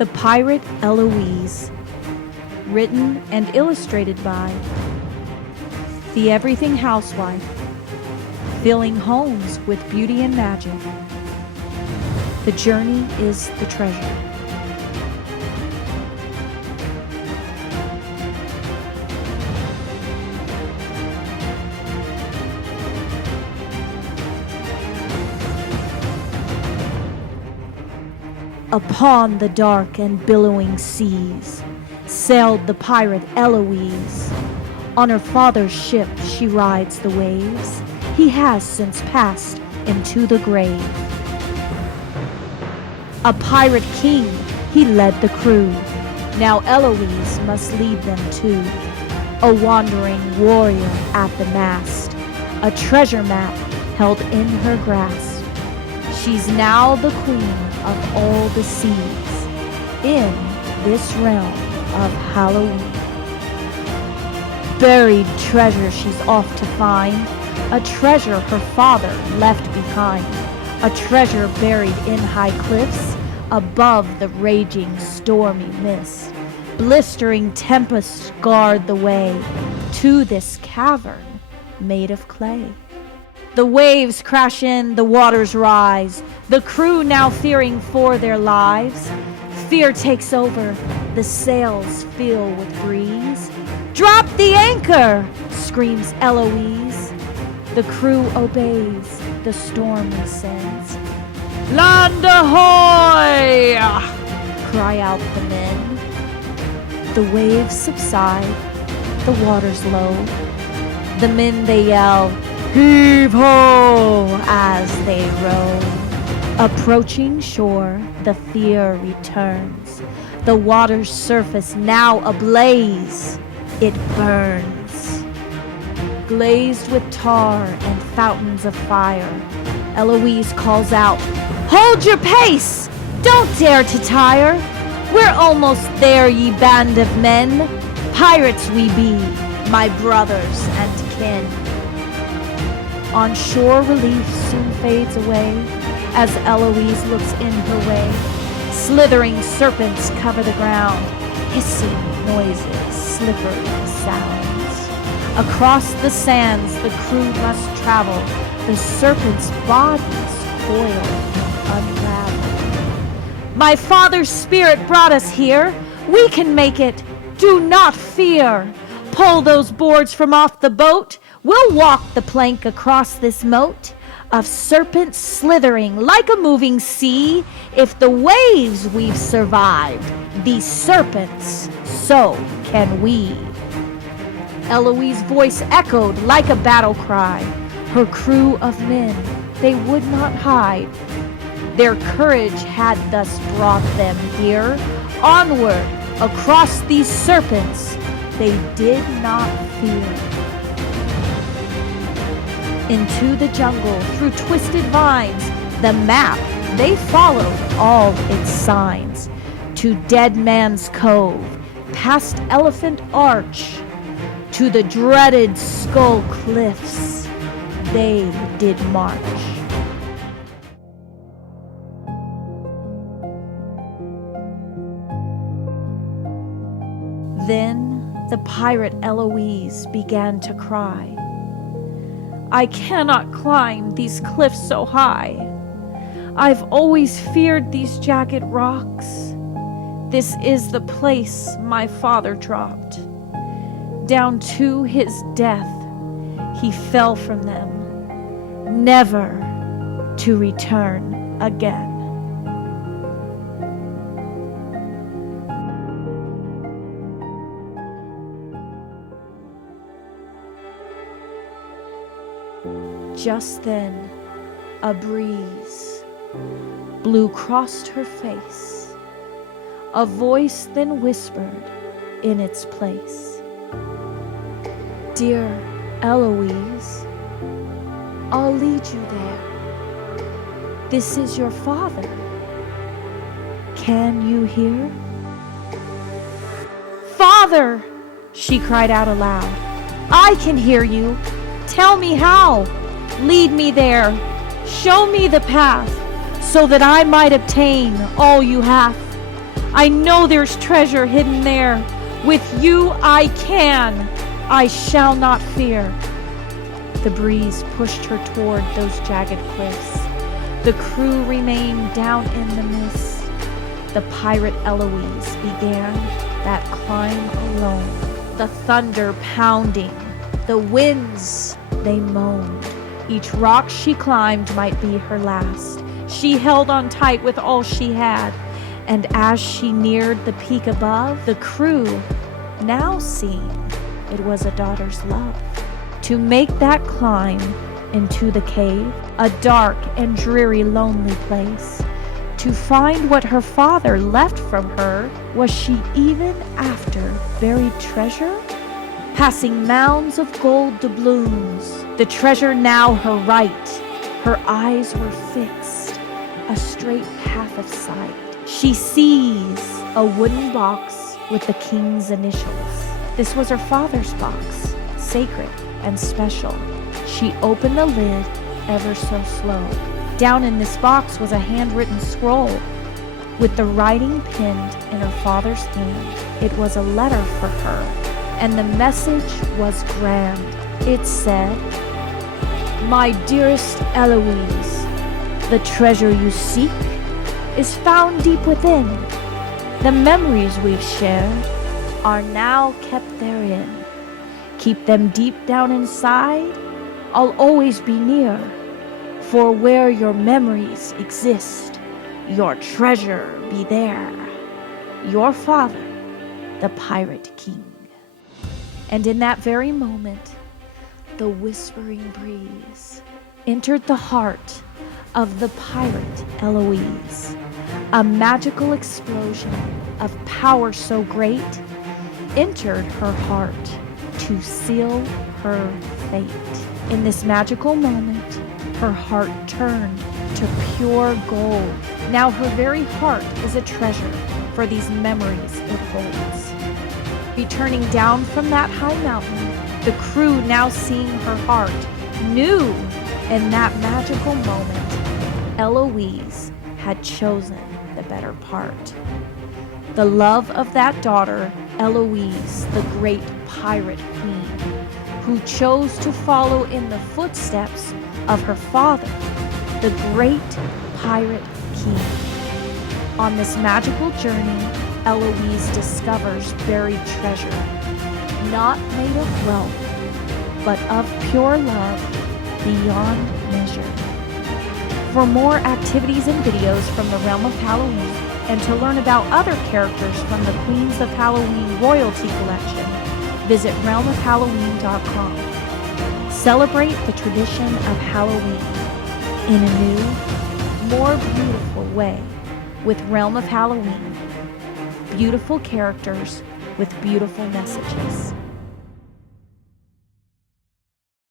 The Pirate Elouise. Written and illustrated by the Everything Housewife, filling homes with beauty and magic. The journey is the treasure. Upon the dark and billowing seas sailed the pirate Elouise. On her father's ship she rides the waves. He has since passed into the grave. A pirate king, he led the crew. Now Elouise must lead them too. A wandering warrior at the mast, a treasure map held in her grasp. She's now the queen of all the seas in this realm of Halloween. Buried treasure she's off to find, a treasure her father left behind, a treasure buried in high cliffs above the raging stormy mist. Blistering tempests guard the way to this cavern made of clay. The waves crash in, the waters rise, the crew now fearing for their lives. Fear takes over, the sails fill with breeze. "Drop the anchor!" screams Elouise. The crew obeys, the storm descends. "Land ahoy!" cry out the men. The waves subside, the water's low. The men they yell, "Heave ho!" as they row. Approaching shore, the fear returns. The water's surface now ablaze. It burns. Glazed with tar and fountains of fire, Elouise calls out, "Hold your pace! Don't dare to tire! We're almost there, ye band of men. Pirates we be, my brothers and kin." On shore relief soon fades away as Elouise looks in her way. Slithering serpents cover the ground, hissing noises, slippery sounds. Across the sands the crew must travel, the serpents' bodies coil and unravel. "My father's spirit brought us here. We can make it. Do not fear. Pull those boards from off the boat. We'll walk the plank across this moat of serpents slithering like a moving sea. If the waves we've survived, these serpents, so can we." Elouise's voice echoed like a battle cry. Her crew of men, they would not hide. Their courage had thus brought them here. Onward, across these serpents, they did not fear. Into the jungle, through twisted vines, the map, they followed all its signs. To Dead Man's Cove, past Elephant Arch, to the dreaded Skull Cliffs, they did march. Then the pirate Elouise began to cry. "I cannot climb these cliffs so high. I've always feared these jagged rocks. This is the place my father dropped. Down to his death, he fell from them, never to return again." Just then, a breeze blew across her face. A voice then whispered in its place, "Dear Elouise, I'll lead you there. This is your father. Can you hear?" "Father!" she cried out aloud. "I can hear you. Tell me how. Lead me there. Show me the path, so that I might obtain all you have. I know there's treasure hidden there. With you I can. I shall not fear. The breeze pushed her toward those jagged cliffs. The crew remained down in the mist. The pirate Elouise began that climb alone. The thunder pounding, the winds, they moaned. Each rock she climbed might be her last. She held on tight with all she had. And as she neared the peak above, the crew now seen it was a daughter's love. To make that climb into the cave, a dark and dreary lonely place, to find what her father left from her, was she even after buried treasure? Passing mounds of gold doubloons, the treasure now her right, her eyes were fixed, a straight path of sight. She sees a wooden box with the king's initials. This was her father's box, sacred and special. She opened the lid ever so slow. Down in this box was a handwritten scroll with the writing pinned in her father's hand. It was a letter for her, and the message was grand. It said, "My dearest Elouise, the treasure you seek is found deep within. The memories we've shared are now kept therein. Keep them deep down inside. I'll always be near. For where your memories exist, your treasure be there. Your father, the Pirate King." And in that very moment, the whispering breeze entered the heart of the pirate Elouise. A magical explosion of power so great entered her heart to seal her fate. In this magical moment, her heart turned to pure gold. Now her very heart is a treasure for these memories it holds. Returning down from that high mountain, the crew, now seeing her heart, knew in that magical moment Elouise had chosen the better part. The love of that daughter, Elouise, the great pirate queen, who chose to follow in the footsteps of her father, the great pirate king. On this magical journey, Elouise discovers buried treasure, not made of wealth, but of pure love beyond measure. For more activities and videos from the realm of Halloween, and to learn about other characters from the Queens of Halloween Royalty Collection, visit realmofhalloween.com. Celebrate the tradition of Halloween in a new, more beautiful way with Realm of Halloween. Beautiful characters with beautiful messages.